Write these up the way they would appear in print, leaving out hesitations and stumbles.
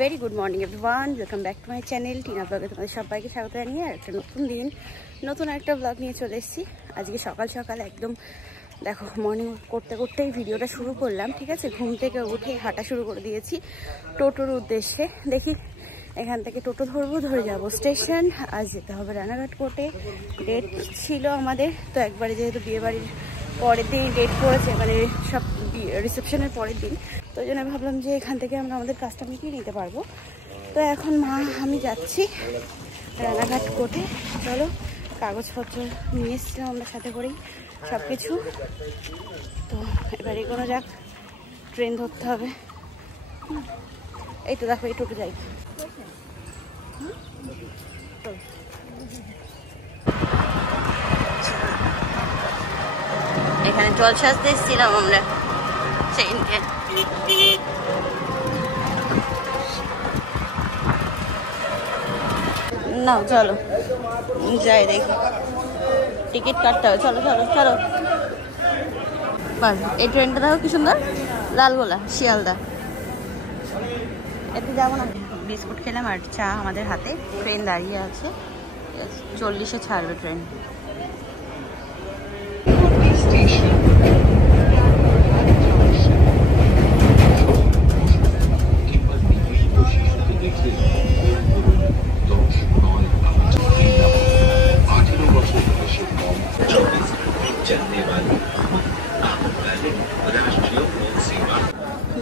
Very good morning everyone, welcome back to my channel Tina ব্লগে তোমাদের সবাইকে স্বাগত জানিয়ে আর একটা নতুন দিন নতুন একটা ব্লগ নিয়ে চলে এসেছি। আজকে সকাল সকাল একদম দেখো মর্নিং করতে করতেই ভিডিওটা শুরু করলাম। ঠিক আছে, ঘুম থেকে উঠে হাঁটা শুরু করে দিয়েছি টোটোর উদ্দেশ্যে। দেখি এখান থেকে টোটো ধরবো, ধরে যাবো স্টেশন। আজ যেতে হবে রানাঘাট কোর্টে, ডেট ছিল আমাদের। তো একবারে যেহেতু বিয়েবাড়ির পরের দিন ডেট পড়েছে, মানে সব রিসেপশনের পরের দিন, তো ওই জন্য ভাবলাম যে এখান থেকে আমরা আমাদের কাজটা মিটিয়ে নিতে পারবো। তো এখন আমি যাচ্ছি রানাঘাট কোর্টে। চলো, কাগজপত্র নিয়ে এসেছিলাম আমরা সাথে করেই সব কিছু। তো এবার এগোনো যাক, ট্রেন ধরতে হবে। এই তো দেখো, এই টোটো যাই। এখানে জল সাজতে এসেছিলাম আমরা সেদিনকে। না চলো যাই, দেখি টিকিট কাটতে হবে। চলো চলো চলো। বাস, এই ট্রেনটা দেখো কি সুন্দর, লালগোলা শিয়ালদা। এতে যাবো না। বিস্কুট খেলাম আর চা আমাদের হাতে। ট্রেন দাঁড়িয়ে আছে, 40-এ ছাড়বে ট্রেন।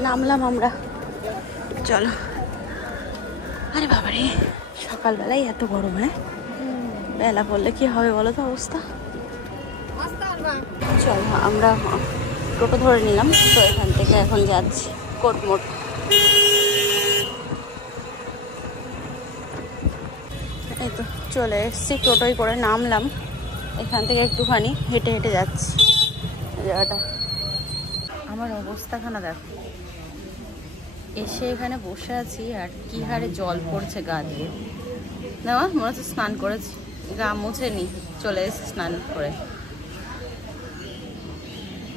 নামলাম আমরা, চলো। আরে বাবারে, সকালবেলায় এত গরম। হ্যাঁ, বেলা পড়লে কি হবে বলো তো অবস্থা। চলো, আমরা টোটো ধরে নিলাম। তো এখান থেকে এখন যাচ্ছি কোটমোট। এই তো চলে এসছি, টোটোয় করে নামলাম। এখান থেকে একটুখানি হেঁটে হেঁটে যাচ্ছি জায়গাটা। আমার অবস্থাখানা দেখো, এসে এখানে বসে আছি আর কি হারে জল পড়ছে গা দিয়ে। না মনে হচ্ছে স্নান করেছি, গা মুছে নি চলে এসেছি স্নান করে।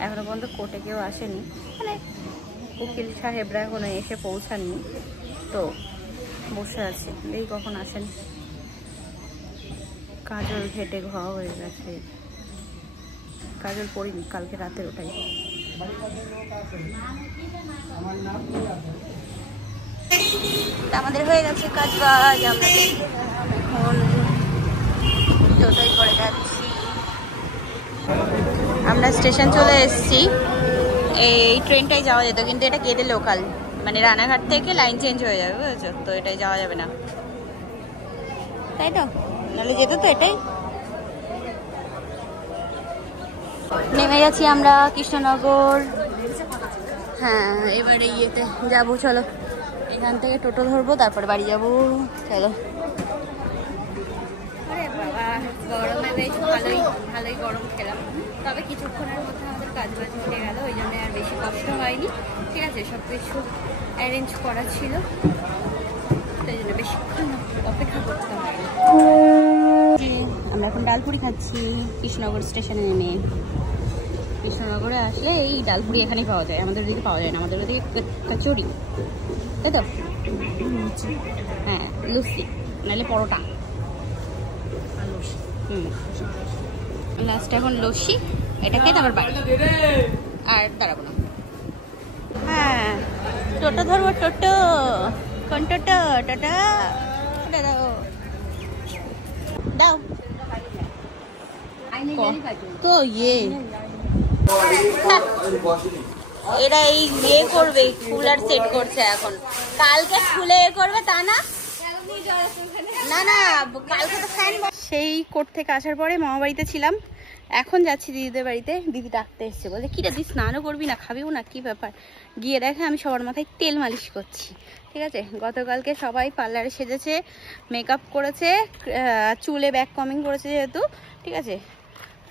এখনো পর্যন্ত কোর্টে কেউ আসেনি, মানে উকিল সাহেবরা এখনো এসে পৌঁছাননি। তো বসে আছি, এই কখন আসেন। কাজল ঘেটে ঘা হয়ে গেছে, কাজল পড়িনি কালকে রাতে, ওটাই। আমাদের হয়ে গেছে কাজ বাজ, আমরা এখন টোটোই করে যাচ্ছি। আমরা স্টেশন চলে এসেছি। এই ট্রেনটাই যাওয়া যেত, কিন্তু এটা গেদে লোকাল, মানে রানাঘাট থেকে লাইন চেঞ্জ হয়ে যাবে, বুঝেছো? তো এটাই যাওয়া যাবে না, তাই তো, নাহলে যেত তো এটাই। নেমে গেছি আমরা কৃষ্ণনগর। হ্যাঁ, এবারে ইয়েতে যাবো। চলো, এখান থেকে টোটো ধরবো, তারপরে বাড়ি যাবো। চলো। আরে বাবা, গরমে বেশ ভালোই ভালোই গরম খেলাম। তবে কিছুক্ষণের মধ্যে আমাদের কাজ বাজ মিটে গেল, ওই জন্য আর বেশি কষ্ট হয়নি। ঠিক আছে, সব কিছু অ্যারেঞ্জ করা ছিল, তাই জন্য বেশিক্ষণ অপেক্ষা করতে হয়। আমরা এখন ডালপুরি খাচ্ছি কৃষ্ণনগর স্টেশনে নেমে। কৃষ্ণনগরে আসলে এই ডালপুরি এখানেই পাওয়া যায়, আমাদের ওদিকে পাওয়া যায় না। আমাদের ওদিকে কচুরি, তাই তো? হ্যাঁ, লুচি নাহলে পরোটা। লাস্টে এখন লস্যি, এটা খেয়ে তারপর বাড়ি। আর দাঁড়াবো না। হ্যাঁ, টোটো ধরবো। টোটো কোন টোটো? টোটো দাও দাও তো। ইয়ে এরা এই ইয়ে করবে, কুলার সেট করছে এখন, কালকে খুলে এ করবে তা না। না না, কালকে তো ফ্যান। সেই কোর্ট থেকে আসার পরে মামা বাড়িতে ছিলাম, এখন যাচ্ছি দিদিদের বাড়িতে। দিদি ডাকতে এসছে, বলে কি রে তুই স্নানও করবি না, খাবিও না, কি ব্যাপার? গিয়ে দেখে আমি সবার মাথায় তেল মালিশ করছি। ঠিক আছে, গতকালকে সবাই পার্লারে সেজেছে, মেকআপ করেছে, চুলে ব্যাক কমিং করেছে যেহেতু। ঠিক আছে,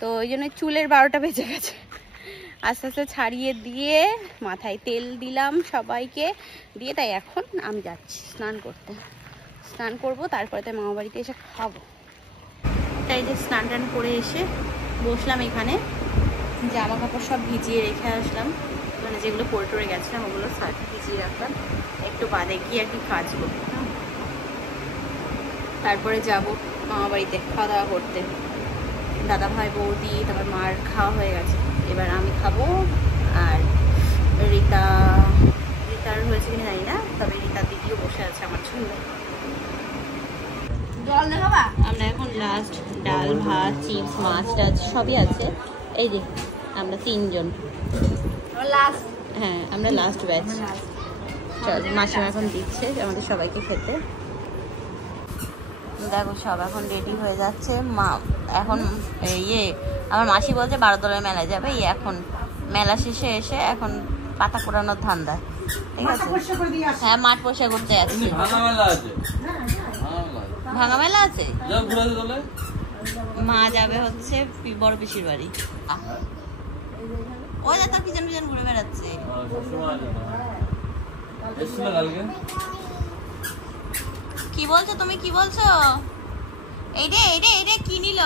তো ওই জন্য চুলের 12টা বেজে গেছে। আস্তে আস্তে ছাড়িয়ে দিয়ে মাথায় তেল দিলাম সবাইকে দিয়ে, তাই এখন আমি যাচ্ছি স্নান করতে। স্নান করবো, তারপরে তাই মামা বাড়িতে এসে খাবো। তাই যে স্নান টান করে এসে বসলাম এখানে। জামা কাপড় সব ভিজিয়ে রেখে আসলাম, মানে যেগুলো পরে টরে গেছিলাম ওগুলো সাথে ভিজিয়ে রাখলাম, একটু বাদে গিয়ে আর কি কাচবো। তারপরে যাব মামা বাড়িতে খাওয়া দাওয়া করতে। দাদা ভাই বৌদি তারপর মার খাওয়া হয়ে গেছে, এবার আমি খাবো। আর রিতার হয়েছে কিনা জানি না, তবে রিতার দিদিও বসে আছে আমার জন্য। আমরা এখন লাস্ট ডাল ভাত চিপস মাছ টাছ সবই আছে। এই যে আমরা 3 জন, হ্যাঁ আমরা লাস্ট ব্যাচ। চল মাসিমা এখন দিচ্ছে আমাদের সবাইকে খেতে। দেখো সব এখন রেডি হয়ে যাচ্ছে। মা এখন আমার মাসি বলছে 12 মেলায় যাবে, এখন মেলা শেষে এসে এখন পাতা কোরানোর ধান্দা। ঠিক আছে, হ্যাঁ মাঠ পরিষ্কার করতে যাচ্ছি। ভাঙা মেলা আছে, মা যাবে হচ্ছে বড় পিসির বাড়ি। ওই যা তার পিছন পিছন ঘুরে বেড়াচ্ছে। কি বলছো তুমি, কি বলছো? এইটা কি নিল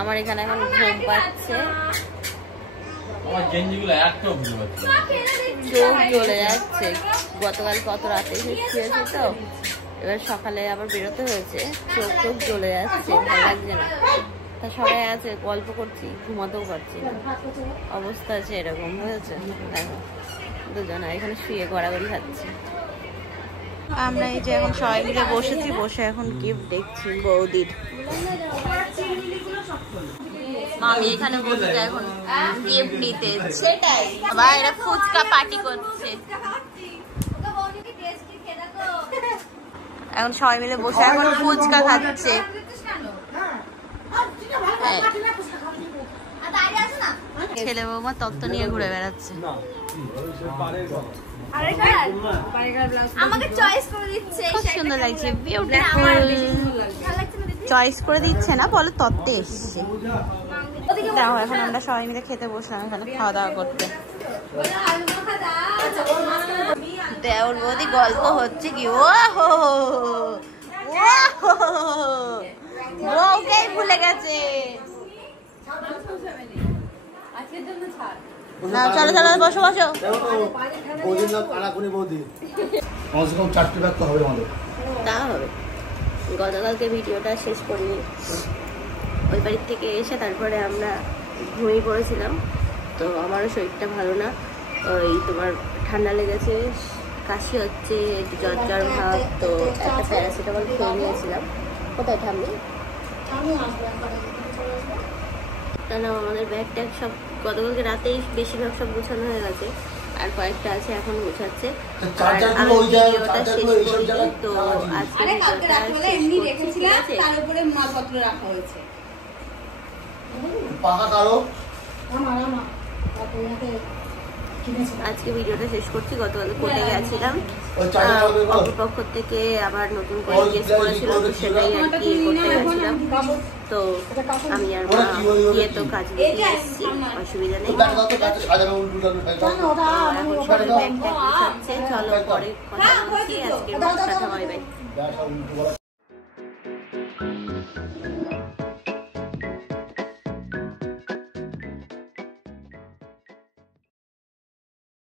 আমার এখানে এখন ঘুম পাচ্ছে, চোখ জ্বলে যাচ্ছে। গতকাল কত রাতে শুয়েছি তো, এবার সকালে আবার বেরোতে হয়েছে, চোখ জ্বলে যাচ্ছে, ভালো লাগছে না। তা সবাই আছে, গল্প করছি, ঘুমাতেও পারছি না, অবস্থা আছে এরকম হয়েছে। দেখো দুজনে এখানে শুয়ে গড়াগড়ি খাচ্ছি। আমরা এই যে এখন সবাই মিলে বসেছি, বসে এখন গিফট দেখছি বৌদির। মামি এখানে বসেছে এখন গিফট নিতে, সেটাই আবার এরা ফুচকা পার্টি করছে। এখন সবাই মিলে বসে এখন ফুচকা খাচ্ছে। ছেলে বৌমা তত্ত্ব নিয়ে ঘুরে বেড়াচ্ছে। খুব সুন্দর লাগছে, বিউটিফুল। চয়েস করে দিচ্ছে না, বলো তত্ত্বে এসছে। দেখো এখন আমরা সবাই মিলে খেতে বসলাম এখানে খাওয়া দাওয়া করতে। দেওর বৌদি গল্প হচ্ছে কি, ও হো বউকেই ভুলে গেছে। না চলো চলো বসো বসো। তা হবে। গতকালকে ভিডিওটা শেষ করিনি, ওই বাড়ির থেকে এসে তারপরে আমরা ঘুমিয়ে পড়েছিলাম। তো আমারও শরীরটা ভালো না, ওই তোমার ঠান্ডা লেগেছে, কাশি হচ্ছে, জ্বর ভাব। তো একটা প্যারাসিটামল খেয়ে নিয়েছিলাম। কোথায় থামবি? তাহলে আমাদের ব্যাগ ট্যাগ সব গতকালকে রাতেই বেশিরভাগ সব গোছানো হয়ে গেছে, আর কয়েকটা আছে এখন গোছাচ্ছে। আমি ভিডিওটা শেষ করিনি, তো আজকে আজকে ভিডিওটা শেষ করছি। গতকাল কোর্টে গেছিলাম, অপরপক্ষ থেকে আবার নতুন করে কেস করেছিল, তো সেটাই আর কি করতে গেছিলাম। তো আমি আর মা গিয়ে তো কাজ দেখে এসেছি, অসুবিধা নেই। এখন সবাই ব্যাগ ট্যাগ গুছাচ্ছে, চলো পরে কথা বলছি। আজকের কথা বাই বাই।